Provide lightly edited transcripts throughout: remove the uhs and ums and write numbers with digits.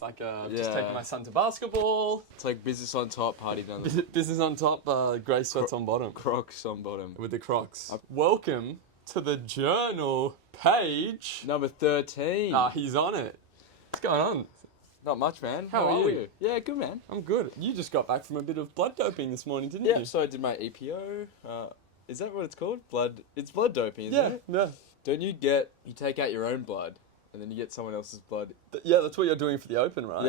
Like just taking my son to basketball. It's like business on top, party down the Business on top, grey sweats on bottom. Crocs on bottom. With the Crocs. Welcome to the journal page. Number 13. He's on it. What's going on? Not much, man. How are you? Yeah, good, man. I'm good. You just got back from a bit of blood doping this morning, didn't you? Yeah, so I did my EPO. Is that what it's called? It's blood doping, isn't it? Yeah. Don't you take out your own blood and then you get someone else's blood? Yeah, that's what you're doing for the Open, right?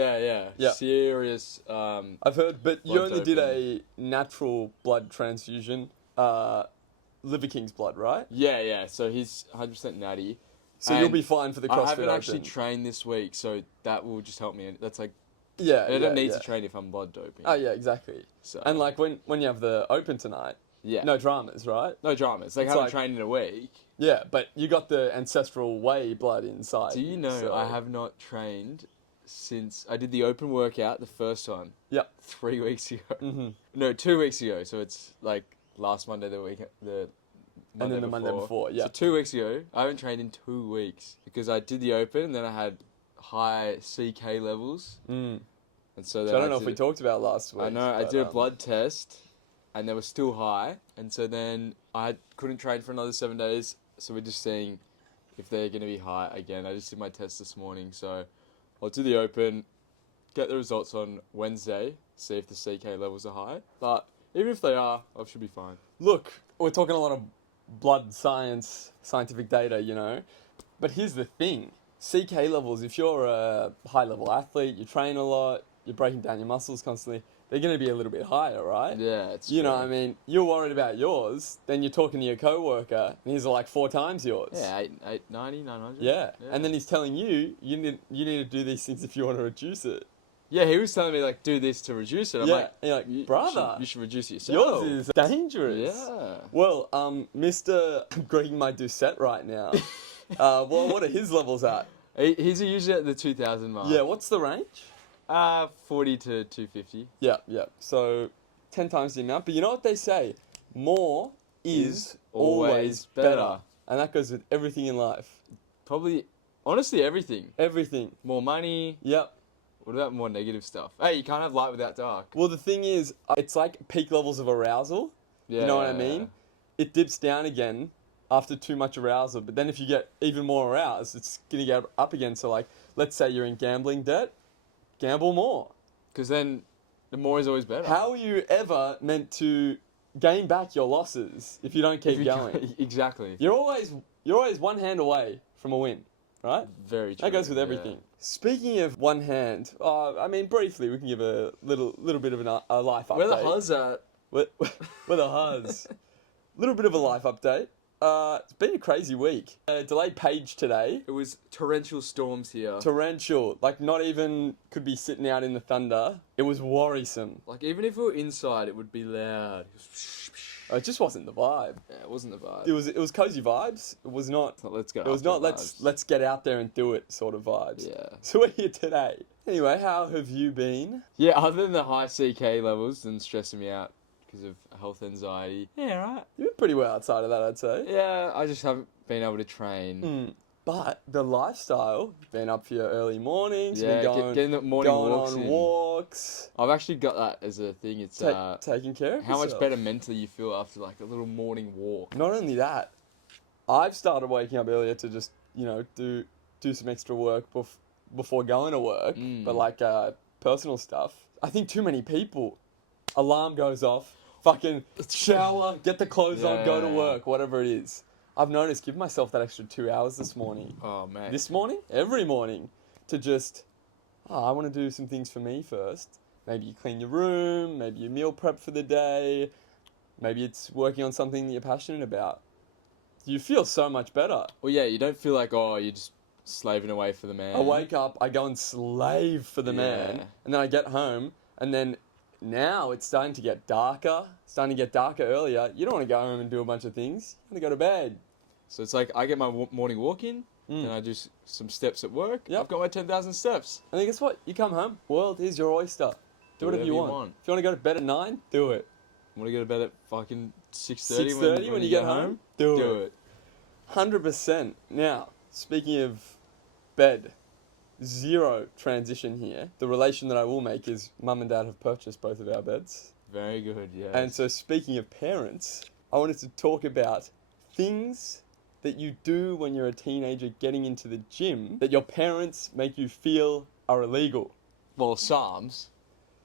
Yeah. Serious. I've heard, but you only did a natural blood transfusion, Liver King's blood, right? Yeah. So he's 100% natty. So you'll be fine for the CrossFit Open. I haven't actually trained this week, so that will just help me. That's like, I don't need to train if I'm blood doping. Oh yeah, exactly. So and like when you have the Open tonight, no dramas, right? No dramas. Like, I haven't trained in a week. Yeah, but you got the ancestral whey blood inside. Do you know I have not trained since I did the Open workout, the first one. Yep. 3 weeks ago. Mm-hmm. No, 2 weeks ago. So it's like last Monday, the Monday before. Yeah. So 2 weeks ago, I haven't trained in 2 weeks because I did the Open and then I had high CK levels. Mm. And so I don't know if we talked about last week. I know. I did a blood test and they were still high. And so then I couldn't train for another 7 days. So we're just seeing if they're going to be high again. I just did my test this morning. So I'll do the Open, get the results on Wednesday, see if the CK levels are high. But even if they are, I should be fine. Look, we're talking a lot of blood science, scientific data, you know. But here's the thing. CK levels, if you're a high-level athlete, you train a lot, you're breaking down your muscles constantly, they're going to be a little bit higher, right? Yeah, it's You know what I mean? You're worried about yours, then you're talking to your co-worker, and he's like 4 times yours. Yeah, 890, 900. Yeah, and then he's telling you need to do these things if you want to reduce it. Yeah, he was telling me, like, do this to reduce it. I'm like, you're like, brother, you should reduce it yourself. Yours is dangerous. Yeah. Well, Mr. Greg might do set right now. Well, what are his levels at? He's usually at the 2,000 mark. Yeah, what's the range? 40 to 250. Yeah. So 10 times the amount. But you know what they say? More is always better. And that goes with everything in life. Probably, honestly, everything. Everything. More money. Yep. What about more negative stuff? Hey, you can't have light without dark. Well, the thing is, it's like peak levels of arousal. Yeah. You know what I mean? It dips down again after too much arousal. But then if you get even more aroused, it's going to get up again. So, like, let's say you're in gambling debt. Gamble more. Because then the more is always better. How are you ever meant to gain back your losses if you don't keep going? Exactly. You're always one hand away from a win, right? Very true. That goes with everything. Yeah. Speaking of one hand, I mean, briefly, we can give a little bit of a life update. Where the huzz at? Where the huzz? Little bit of a life update. It's been a crazy week. Delayed page today. It was torrential storms here. Torrential. Like, not even could be sitting out in the thunder. It was worrisome. Like, even if we were inside, it would be loud. It just wasn't the vibe. Yeah, it wasn't the vibe. It was cozy vibes. It was not. Let's go. It was not let's get out there and do it sort of vibes. Yeah. So we're here today. Anyway, how have you been? Yeah, other than the high CK levels and stressing me out because of health anxiety. Yeah, right. You've been pretty well outside of that, I'd say. Yeah, I just haven't been able to train. But the lifestyle, been up for your early mornings, been getting the morning walks on walks. I've actually got that as a thing. It's taking care of how yourself. much better mentally you feel after like a little morning walk. Not only that, I've started waking up earlier to just do some extra work before going to work, but like personal stuff. I think too many people. Alarm goes off. Fucking shower, get the clothes on, go to work, whatever it is. I've noticed, give myself that extra 2 hours this morning. Oh, man. This morning? Every morning. To just, I want to do some things for me first. Maybe you clean your room, maybe you meal prep for the day, maybe it's working on something that you're passionate about. You feel so much better. Well, yeah, you don't feel like, you're just slaving away for the man. I wake up, I go and slave for the man, and then I get home, and then now it's starting to get darker, earlier. You don't want to go home and do a bunch of things. You want to go to bed. So it's like I get my morning walk in, then I do some steps at work. Yep. I've got my 10,000 steps. And then guess what? You come home, world is your oyster. Do whatever you want. If you want to go to bed at 9, do it. I want to go to bed at fucking 6:30 when you get home? Do it. 100%. Now, speaking of bed, zero transition here. The relation that I will make is mum and dad have purchased both of our beds. Very good, yes. And so speaking of parents, I wanted to talk about things that you do when you're a teenager getting into the gym that your parents make you feel are illegal. Well, Psalms.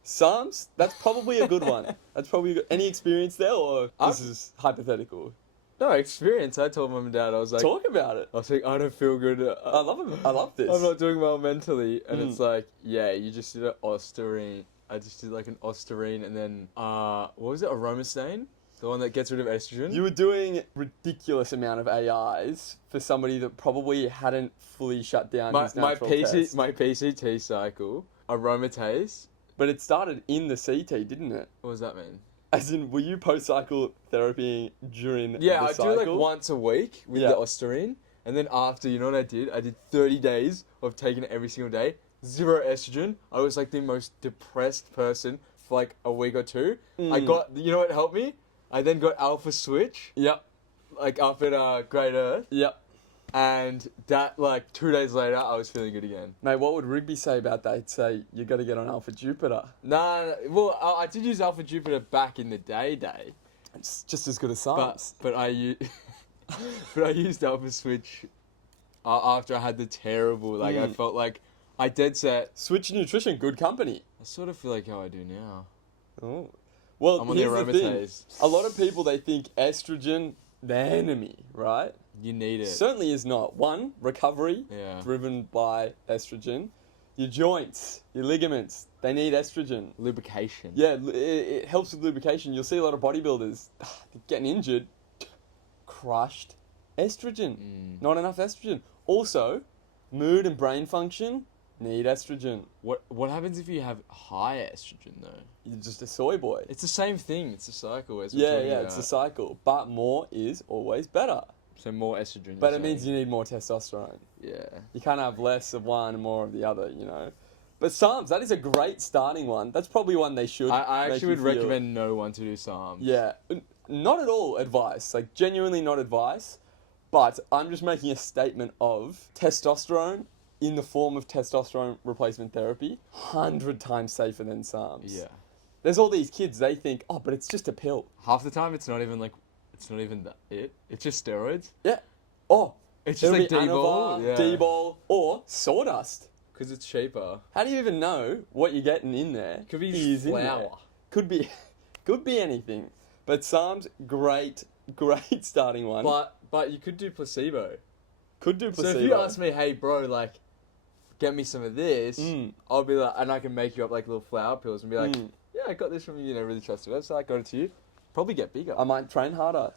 Psalms? That's probably a good one. That's probably a good... Any experience there, or this is hypothetical? No, experience. I told mum and dad, I was like... Talk about it. I was like, I don't feel good. I love this. I'm not doing well mentally. And it's like, yeah, you just did an Osterine. I just did like an Osterine and then, what was it? Aromastane? The one that gets rid of estrogen? You were doing ridiculous amount of AIs for somebody that probably hadn't fully shut down his natural test. My PCT cycle, aromatase. But it started in the CT, didn't it? What does that mean? As in, were you post-cycle therapy during Yeah, the I cycle? do like once a week with the Osterine. And then after, you know what I did? I did 30 days of taking it every single day. 0 estrogen. I was like the most depressed person for like a week or two. I got, you know what helped me? I then got Alpha Switch. Yep. Like up at Great Earth. Yep. And that, like, 2 days later, I was feeling good again. Mate, what would Rigby say about that? He'd say, you got to get on Alpha Jupiter. No, well, I did use Alpha Jupiter back in the day. It's just as good as Psalms. But I used Alpha Switch after I had the terrible, like, I felt like I dead set. Switch Nutrition, good company. I sort of feel like how I do now. Oh. Well, I'm on here's the the thing. aromatase. A lot of people, they think estrogen, the enemy, right? You need it. Certainly is not. One, recovery, Yeah. driven by estrogen. Your joints, your ligaments, they need estrogen. Lubrication. Yeah, it helps with lubrication. You'll see a lot of bodybuilders getting injured, crushed estrogen. Not enough estrogen. Also, mood and brain function need estrogen. What happens if you have high estrogen though? You're just a soy boy. It's the same thing. It's a cycle. As Yeah, it's a cycle. But more is always better. So more estrogen. But it means you need more testosterone. Yeah. You can't have less of one and more of the other, you know. But Psalms, that is a great starting one. That's probably one they should. I make actually you would feel- recommend no one to do Psalms. Yeah, not at all advice. Like genuinely not advice. But I'm just making a statement of testosterone in the form of testosterone replacement therapy, 100 times safer than Psalms. Yeah. There's all these kids. They think, oh, but it's just a pill. Half the time, it's not even it. It's just steroids. Yeah. Oh, It's just it'll like be D-ball. Anavar, D-ball, or sawdust. Because it's cheaper. How do you even know what you're getting in there? Could be is in there? flour. Could be anything. But Psalms, great starting one. But you could do placebo. Could do placebo. So if you ask me, hey bro, like, get me some of this, I'll be like, and I can make you up like little flour pills and be like, yeah, I got this from you, really trusted website, got it to you. Probably get bigger. I might train harder.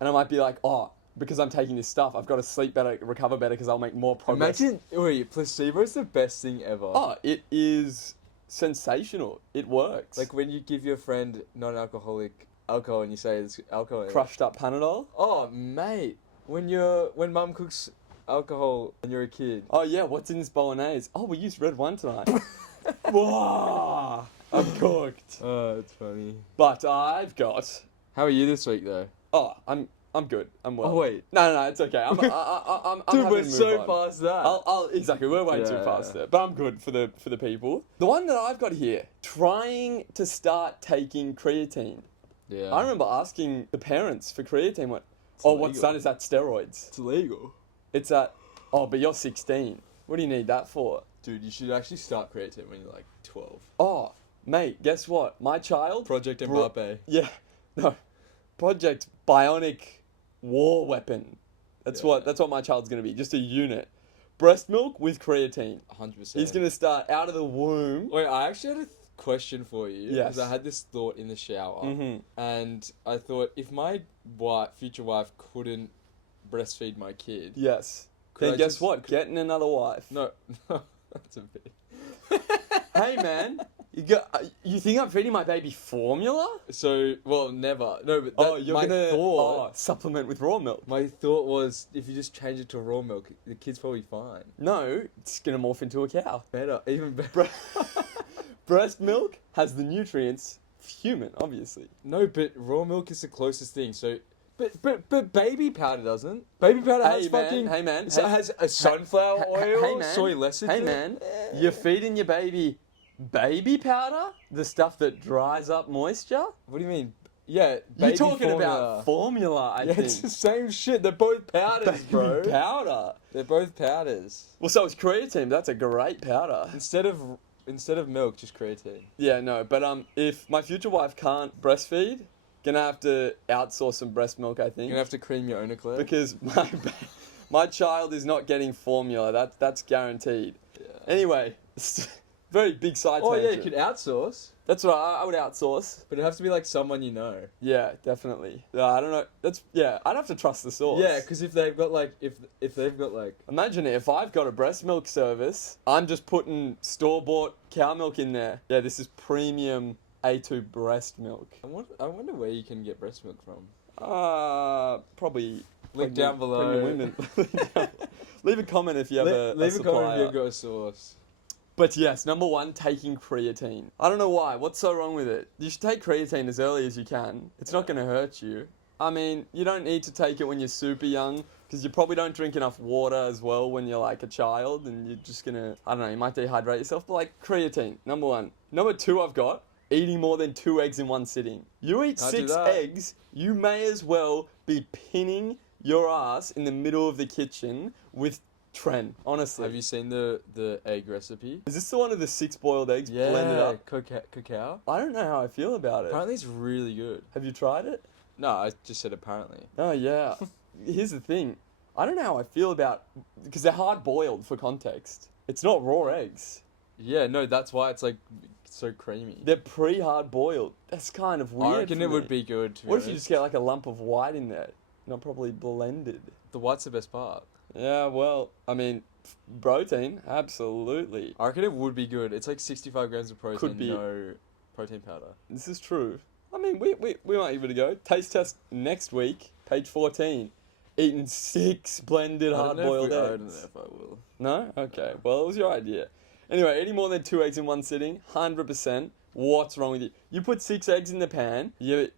And I might be like, oh, because I'm taking this stuff, I've got to sleep better, recover better, because I'll make more progress. Imagine, placebo is the best thing ever. Oh, it is sensational. It works. Like when you give your friend non-alcoholic alcohol and you say it's alcohol. Crushed up Panadol. Oh, mate. When mum cooks alcohol and you're a kid. Oh, yeah, what's in this bolognese? Oh, we used red wine tonight. Whoa, I'm cooked. Oh, it's funny. But I've got... How are you this week, though? Oh, I'm good. I'm well. Oh, wait. No, it's okay. I'm Dude, happy we're to move so on. past that. Exactly, we're way too fast there. But I'm good for the people. The one that I've got here, trying to start taking creatine. Yeah. I remember asking the parents for creatine, what's illegal. that? Is that steroids? It's illegal. It's at, but you're 16. What do you need that for? Dude, you should actually start creatine when you're like 12. Oh, mate, guess what? My child... Project Mbappe. Yeah, no. Project Bionic War Weapon. That's what my child's going to be. Just a unit. Breast milk with creatine. 100%. He's going to start out of the womb. Wait, I actually had a question for you. Yes. Because I had this thought in the shower. Mm-hmm. And I thought, if my future wife couldn't breastfeed my kid... Yes. Could Then I guess just- what? Getting another wife. No, that's a bit... Hey, man. You think I'm feeding my baby formula? So, well, never. No, but You're my going to thought... supplement with raw milk. My thought was, if you just change it to raw milk, the kid's probably fine. No, it's going to morph into a cow. Better, even better. Breast milk has the nutrients of human, obviously. No, but raw milk is the closest thing. So But baby powder doesn't. Baby powder has Hey man, It has a sunflower oil, hey man, soy lecithin. Hey man, you're feeding your baby powder, the stuff that dries up moisture. What do you mean? Yeah, You're baby talking formula. about formula, I think. It's the same shit. They're both powders, bro. Baby powder. They're both powders. Well, so is creatine. That's a great powder. Instead of milk, just creatine. Yeah, no, but if my future wife can't breastfeed, gonna have to outsource some breast milk, I think. You're gonna have to cream your own eclair. Because my child is not getting formula. That's guaranteed. Yeah. Anyway, very big side Oh tangent. yeah, you could outsource. That's what I would outsource. But it has to be like someone you know. Yeah, definitely. I don't know. I'd have to trust the source. Yeah, because if they've got like if they've got like Imagine it, if I've got a breast milk service, I'm just putting store-bought cow milk in there. Yeah, this is premium A2 breast milk. I wonder where you can get breast milk from. Probably Link down below. Women. Leave a comment if you have a leave a comment supplier. if you've got a source. But yes, number one, taking creatine. I don't know why. What's so wrong with it? You should take creatine as early as you can. It's not going to hurt you. I mean, you don't need to take it when you're super young, because you probably don't drink enough water as well when you're like a child, and you're just going to, I don't know, you might dehydrate yourself. But like creatine, number one. Number two, I've got eating more than 2 eggs in one sitting. You eat Can't 6 do that. eggs, you may as well be pinning your ass in the middle of the kitchen with Tren, honestly. Have you seen the egg recipe? Is this the one of the 6 boiled eggs blended up? Cacao. I don't know how I feel about it. Apparently it's really good. Have you tried it? No, I just said apparently. Oh, yeah. Here's the thing. I don't know how I feel about... Because they're hard boiled, for context. It's not raw eggs. Yeah, no, that's why it's like so creamy. They're pre-hard boiled. That's kind of weird. I reckon for it me. would be good. To be What if you honest. just get like a lump of white in there? Not properly blended. The white's the best part. Yeah, well, I mean, protein, absolutely. I reckon it would be good. It's like 65 grams of protein, Could be. no protein powder. This is true. I mean, we might give it a go. Taste test next week, page 14. Eating 6 blended hard-boiled I eggs. don't know if I will. No? Okay. Well, it was your idea. Anyway, eating more than 2 eggs in one sitting, 100%. What's wrong with you? You put 6 eggs in the pan. You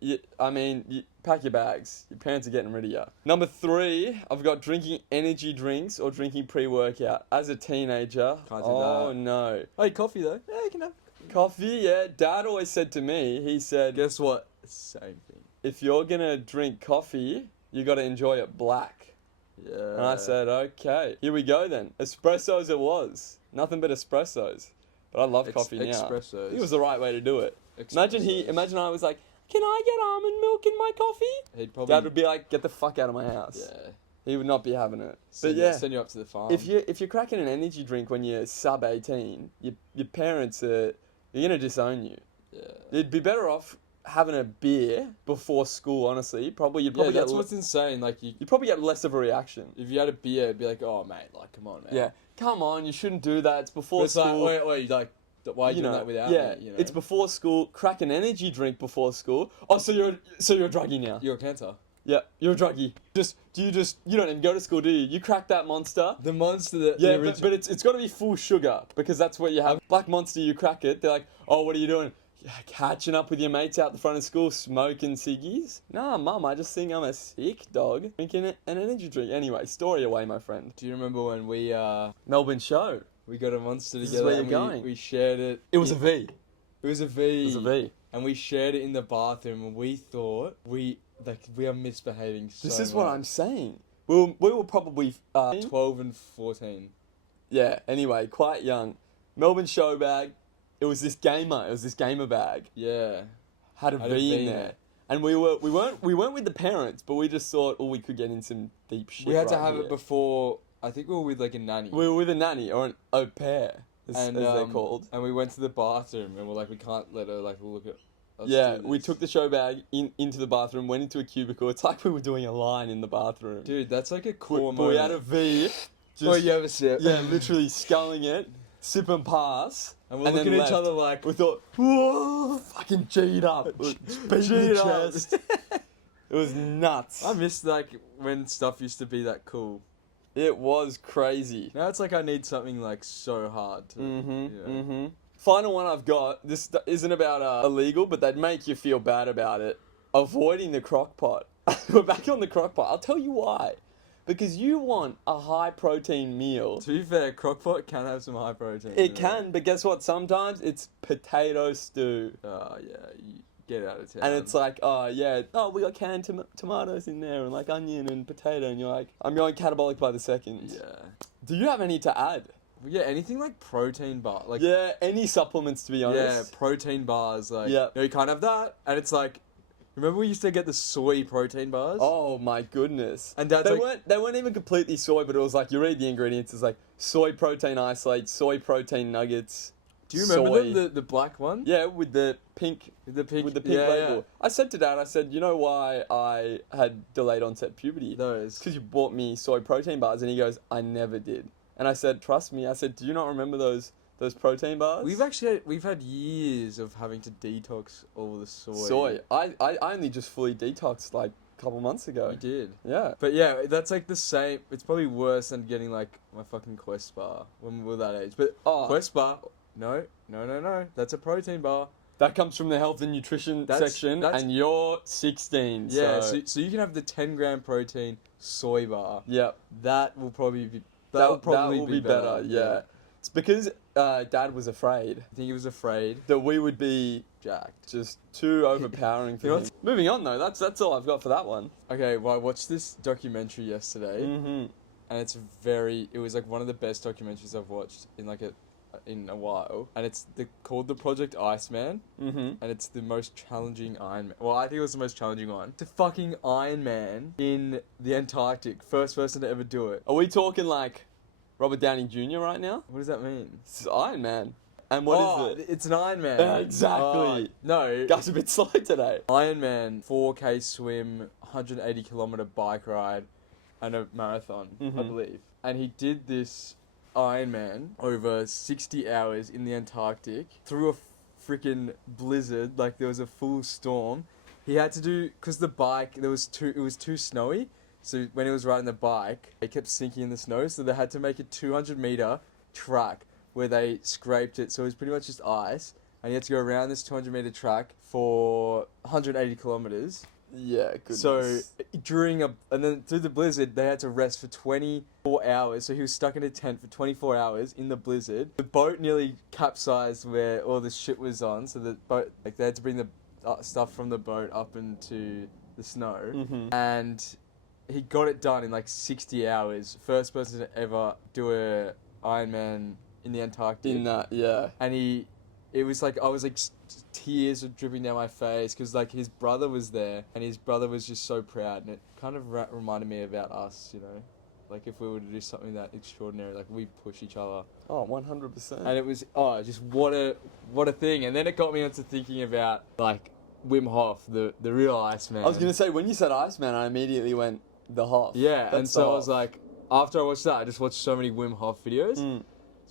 pack your bags. Your parents are getting rid of you. Number 3, I've got drinking energy drinks or drinking pre-workout. As a teenager, Can't do oh that. no. Hey, coffee though. Yeah, you can have. Coffee, yeah. Dad always said to me, he said, Guess what? Same thing. if you're gonna drink coffee, you gotta enjoy it black. Yeah. And I said, okay, here we go then. Espressos it was. Nothing but espressos. But I love coffee now. Espressos. It was the right way to do it. Imagine I was like, can I get almond milk in my coffee? He'd probably. Dad would be like, get the fuck out of my house. Yeah. He would not be having it. Send, but yeah, send you up to the farm. if you're cracking an energy drink when you're sub 18, your parents are you're gonna disown you. Yeah. You'd be better off having a beer before school. Honestly, you'd probably That's get what's insane. Like you'd probably get less of a reaction. if you had a beer, it'd be like, oh mate, like come on, man. Yeah, come on, you shouldn't do that. It's But before it's school. like, wait, like, why are you doing that without yeah, me? You know? it's before school. Crack an energy drink before school. Oh, so you're a druggie now? You're a cancer. Yeah, you're a druggie. You don't even go to school, do you? You crack that Monster. The monster that. Yeah, the but it's got to be full sugar because that's what you have. Black Monster, you crack it. They're like, oh, what are you doing? Yeah, catching up with your mates out the front of school, smoking ciggies? Nah, mum, I just think I'm a sick dog drinking an energy drink. Anyway, story away, my friend. Do you remember when we Melbourne show. we got a monster This is together where you're and going. we shared it? It was a V. It was a V. It was a V. And we shared it in the bathroom, and we thought we are misbehaving so This is what I'm saying. We were probably 12 and 14. Yeah. Anyway, quite young. Melbourne show bag. It was this gamer. It was this gamer bag. Yeah. Had a Had a V V in in there. it. And we weren't with the parents, but we just thought, oh, we could get in some deep shit. We had to right have here. it before. I think we were with like a nanny. We were with a nanny or an au pair, as and they're called. And we went to the bathroom, and we're like, we can't let her like look at. Us Yeah, do we this. took the show bag into the bathroom, went into a cubicle. It's like we were doing a line in the bathroom. Dude, that's like a we, core but we had a V. Oh, you have a sip. Yeah, literally sculling it, sip and pass. And we're and then looking at each left. other like. We thought, whoa, fucking G'd up. Beat G'd the up. chest. It was nuts. I miss like when stuff used to be that cool. It was crazy. Now it's like I need something like so hard to. Final one I've got. This isn't about illegal, but they'd make you feel bad about it. avoiding the crock pot. We're back on the crock pot. I'll tell you why. Because you want a high protein meal. To be fair, crockpot can have some high protein. It can, but guess what? Sometimes it's potato stew. Oh, yeah. You get out of town. And it's like, oh, yeah, oh, we got canned tomatoes in there and like onion and potato. And you're like, I'm going catabolic by the second. Yeah. Do you have any to add? Yeah, anything like protein bar. Like, Yeah, any supplements, to be yeah, honest. protein bars. Like, Yeah. no, you can't have that. And it's like, remember we used to get the soy protein bars? Oh my goodness! And Dad's they weren't even completely soy, but it was like you read the ingredients. It's like soy protein isolate, soy protein nuggets. Do you remember soy. them? The black one? Yeah, with the pink label. Yeah. I said to Dad, I said, you know why I had delayed onset puberty? Those. Because you bought me soy protein bars, and he goes, I never did. And I said, trust me. I said, do you not remember those protein bars? We've had years of having to detox all the soy. Soy. I only just fully detoxed like a couple months ago. You did. Yeah. But yeah, that's like the same. It's probably worse than getting like my fucking Quest bar when we were that age. But Quest bar, no. That's a protein bar. That comes from the health and nutrition section, and you're 16. Yeah, so you can have the 10-gram protein soy bar. Yep. That will probably be better. Yeah. It's because Dad was afraid. I think he was afraid that we would be jacked. Just too overpowering for him. Moving on though, that's all I've got for that one. Okay, well I watched this documentary yesterday, and it was like one of the best documentaries I've watched in a while, and it's called The Project Iceman, and it's the most challenging Ironman. Well, I think it was the most challenging one. The fucking Ironman in the Antarctic, first person to ever do it. Are we talking like Robert Downey Jr. right now? What does that mean? It's Iron Man. And what is it? It's an Iron Man. Yeah, exactly. No. Guy's a bit slow today. Iron Man, 4K swim, 180 kilometer bike ride, and a marathon, I believe. And he did this Iron Man over 60 hours in the Antarctic through a freaking blizzard. Like there was a full storm. He had to do, because the bike, it was too snowy. So when he was riding the bike, it kept sinking in the snow. So they had to make a 200-meter track where they scraped it. So it was pretty much just ice. And he had to go around this 200-meter track for 180 kilometers. Yeah, goodness. So and then through the blizzard, they had to rest for 24 hours. So he was stuck in a tent for 24 hours in the blizzard. The boat nearly capsized where all the shit was on. So the boat, like they had to bring the stuff from the boat up into the snow. And he got it done in like 60 hours. First person to ever do a Ironman in the Antarctic. In that, yeah. And it was like, I was like, tears were dripping down my face because like his brother was there and his brother was just so proud, and it kind of reminded me about us, you know, like if we were to do something that extraordinary, like we push each other. Oh, 100%. And it was, just what a thing. And then it got me into thinking about like Wim Hof, the real Iceman. I was going to say, when you said Iceman, I immediately went, the Hof. Yeah, That's and so I was like, after I watched that, I just watched so many Wim Hof videos.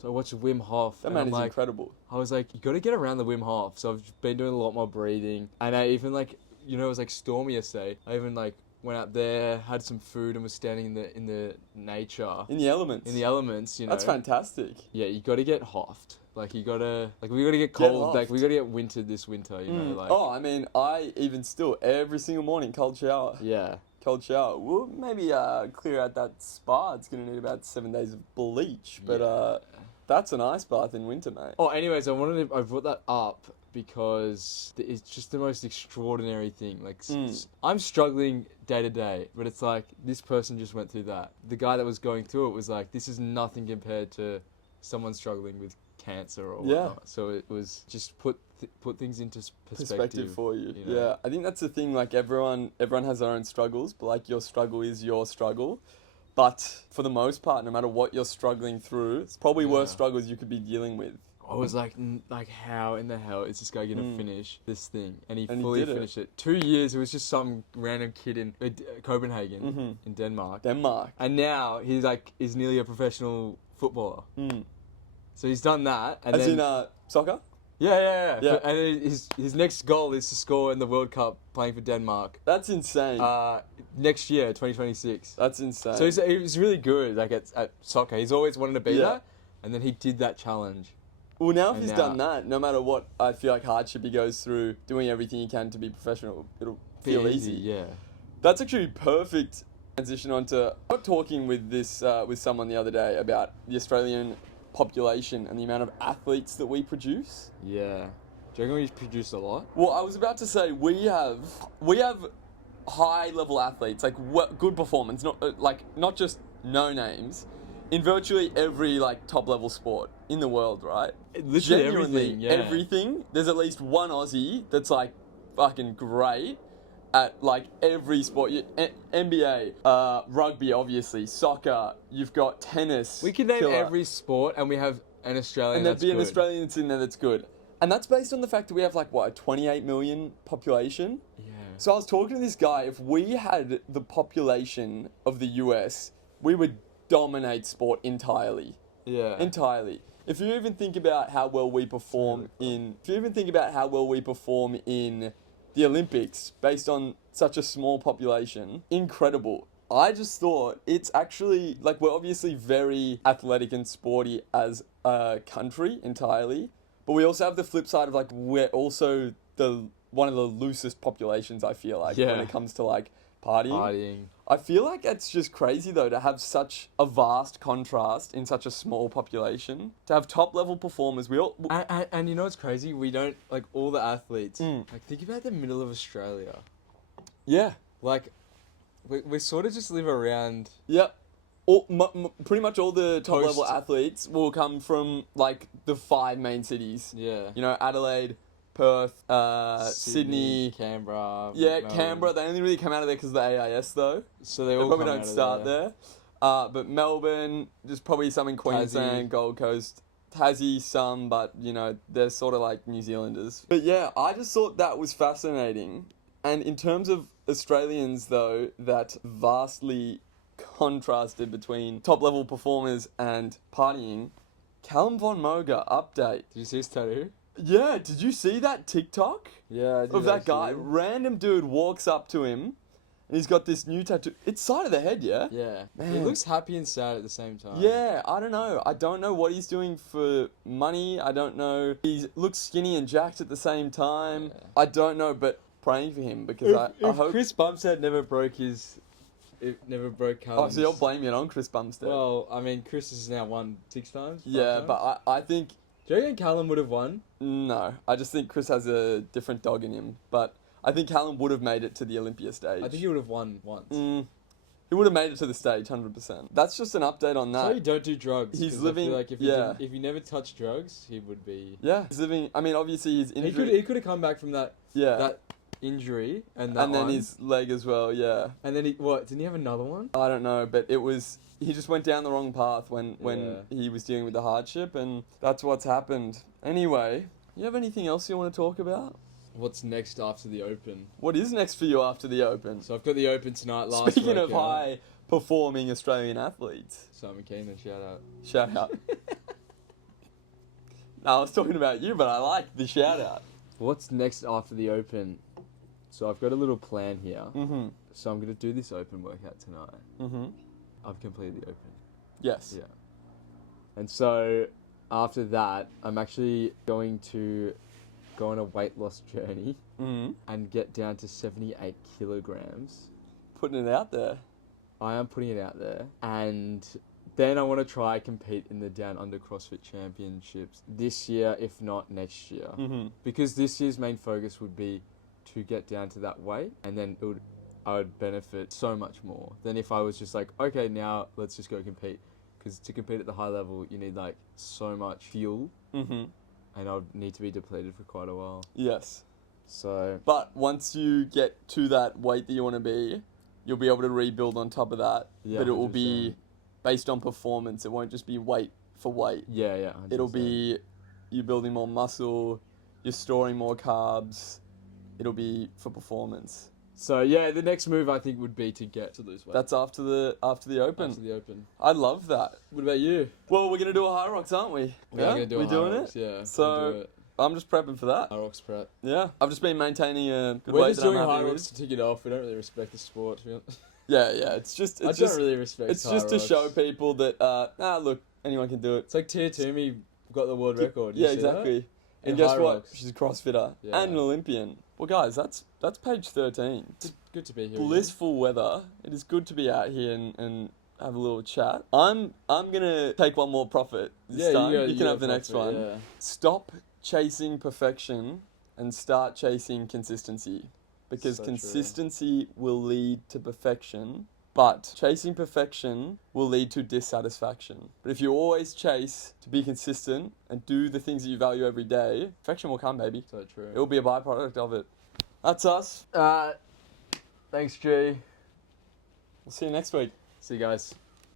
So I watched Wim Hof. That man is incredible. I was like, you got to get around the Wim Hof. So I've been doing a lot more breathing. And I even like, you know, it was like stormy yesterday. I even like went out there, had some food, and was standing in the nature. In the elements, you know. That's fantastic. Yeah, you got to get Hofed. Like we got to get cold. Like we got to get wintered this winter, you know. Like. Oh, I mean, I even still every single morning cold shower. Yeah. Cold shower. We'll maybe clear out that spa. It's gonna need about 7 days of bleach, but that's an ice bath in winter, mate. Oh, anyways, I brought that up because it's just the most extraordinary thing. Like, I'm struggling day to day, but it's like this person just went through that. The guy that was going through it was like, this is nothing compared to someone struggling with cancer or whatnot. So it was just put things into perspective for you. You know? Yeah, I think that's the thing. Like everyone has their own struggles, but like your struggle is your struggle. But for the most part, no matter what you're struggling through, it's probably worse struggles you could be dealing with. I was like, how in the hell is this guy gonna finish this thing? And he fully finished it. 2 years. It was just some random kid in Copenhagen, in Denmark. And now he's nearly a professional footballer. So he's done that. And in soccer? Yeah. And his next goal is to score in the World Cup playing for Denmark. That's insane. Next year, 2026. That's insane. So he was really good at soccer. He's always wanted to be that. And then he did that challenge. Well, now if And he's done that, no matter what, I feel like hardship he goes through, doing everything he can to be professional, it'll feel easy. Yeah. That's actually perfect transition onto. I was talking with this with someone the other day about the Australian population and the amount of athletes that we produce. Yeah. Do you reckon we produce a lot? Well, I was about to say we have high level athletes, like good performance, not just no names, in virtually every like top level sport in the world, right? Literally Genuinely everything, yeah. everything. There's at least one Aussie that's like fucking great at like every sport. NBA, rugby, obviously, soccer. You've got tennis. We can name killer. every sport, and we have an Australian And there'd that's be an good. Australian that's in there that's good. And that's based on the fact that we have like what, a 28 million population. Yeah. So I was talking to this guy. If we had the population of the US, we would dominate sport entirely. Yeah. Entirely. If you even think about how well we perform in the Olympics based on such a small population, incredible. I just thought it's actually like we're obviously very athletic and sporty as a country entirely, but we also have the flip side of like we're also one of the loosest populations, I feel like, when it comes to like partying. I feel like it's just crazy though to have such a vast contrast in such a small population. To have top level performers, And you know what's crazy? We don't, like, all the athletes, like, think about the middle of Australia. Yeah. Like, we sort of just live around... Yep. Pretty much all the top level athletes will come from like the 5 main cities. Yeah. You know, Adelaide, Perth, Sydney, Canberra. Yeah, Melbourne. Canberra. They only really come out of there because of the AIS though. So they They all probably come don't out of start there. But Melbourne, there's probably some in Queensland, Tassie. Gold Coast, Tassie, some, but you know, they're sort of like New Zealanders. But yeah, I just thought that was fascinating. And in terms of Australians though, that vastly contrasted between top level performers and partying, Callum Von Moga update. Did you see his tattoo? Yeah, did you see that TikTok? Yeah, I did. Of that guy? Random dude walks up to him and he's got this new tattoo. It's side of the head, yeah? Yeah. Man. He looks happy and sad at the same time. Yeah, I don't know. I don't know what he's doing for money. I don't know. He looks skinny and jacked at the same time. Yeah. I don't know, but praying for him because I hope... Chris Bumstead never broke Callum's... Oh, so you're blaming it on Chris Bumstead? Well, I mean, Chris has now won 6 times. 5 yeah, times. but I think... Do you reckon Callum would have won? No, I just think Chris has a different dog in him. But I think Callum would have made it to the Olympia stage. I think he would have won once. He would have made it to the stage, 100%. That's just an update on that. So you don't do drugs. He's 'cause living- I feel like if he never touched drugs, he would be... Yeah, he's living... I mean, obviously he's injured. He could have come back from that injury and that and then one. his leg as well, yeah. And then didn't he have another one? I don't know, but it was... He just went down the wrong path when he was dealing with the hardship, and that's what's happened. Anyway, you have anything else you want to talk about? What's next after the Open? What is next for you after the Open? So I've got the Open tonight, Speaking of workout. high-performing Australian athletes. Simon Keenan, shout out. Shout out. No, I was talking about you, but I like the shout out. What's next after the Open? So I've got a little plan here. Mm-hmm. So I'm going to do this Open workout tonight. Mm-hmm. I've completed the Open. Yes. Yeah. And so after that, I'm actually going to go on a weight loss journey Mm-hmm. and get down to 78 kilograms. Putting it out there. I am putting it out there. And then I want to try compete in the Down Under CrossFit Championships this year, if not next year. Mm-hmm. Because this year's main focus would be to get down to that weight, and then I would benefit so much more than if I was just like, okay, now let's just go compete. Because to compete at the high level, you need like so much fuel, Mm-hmm. and I would need to be depleted for quite a while. Yes. So But once you get to that weight that you want to be, you'll be able to rebuild on top of that. yeah, But it will 100%. be based on performance. It won't just be weight for weight. yeah. 100%. It'll be you building more muscle, you're storing more carbs. It'll be for performance. So yeah, the next move I think would be to get to lose weight. That's after the Open. After the Open. I love that. What about you? Well, we're gonna do a High Rocks, aren't we? We are gonna do we a doing High it? Rocks, yeah. So- we'll do it. I'm just prepping for that. High Rocks prep. Yeah, I've just been maintaining a good We're weight just that I'm doing happy High with. Rocks to tick it off. We don't really respect the sport, to be honest. Yeah, it's just I don't really respect it's High just to Rocks. show people that look, anyone can do it. It's like Tia Toomey got the world record. You Yeah, see that? exactly. In And guess high what? rocks. She's a CrossFitter Yeah. and an Olympian. Well, guys, that's page 13. It's Good to be here. blissful weather. It is good to be out here and have a little chat. I'm gonna take one more profit this time. You can have the next one. Yeah. Stop chasing perfection and start chasing consistency, because So true. consistency will lead to perfection. But chasing perfection will lead to dissatisfaction. But if you always chase to be consistent and do the things that you value every day, perfection will come, baby. So true. It will be a byproduct of it. That's us. Thanks, G. We'll see you next week. See you guys.